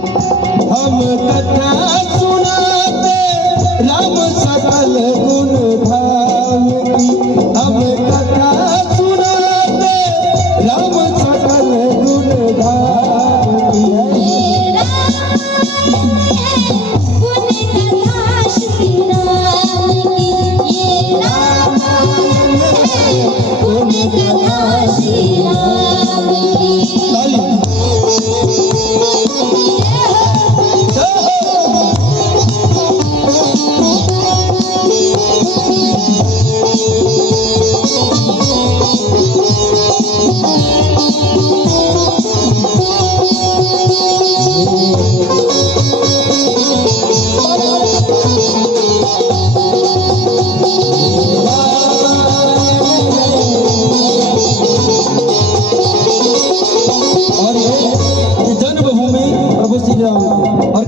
हम कथा सुनाते राम सकल गुण धाम की। हम कथा सुनाते राम सकल गुण धाम की। और ये जन्मभूमि प्रभु श्री राम और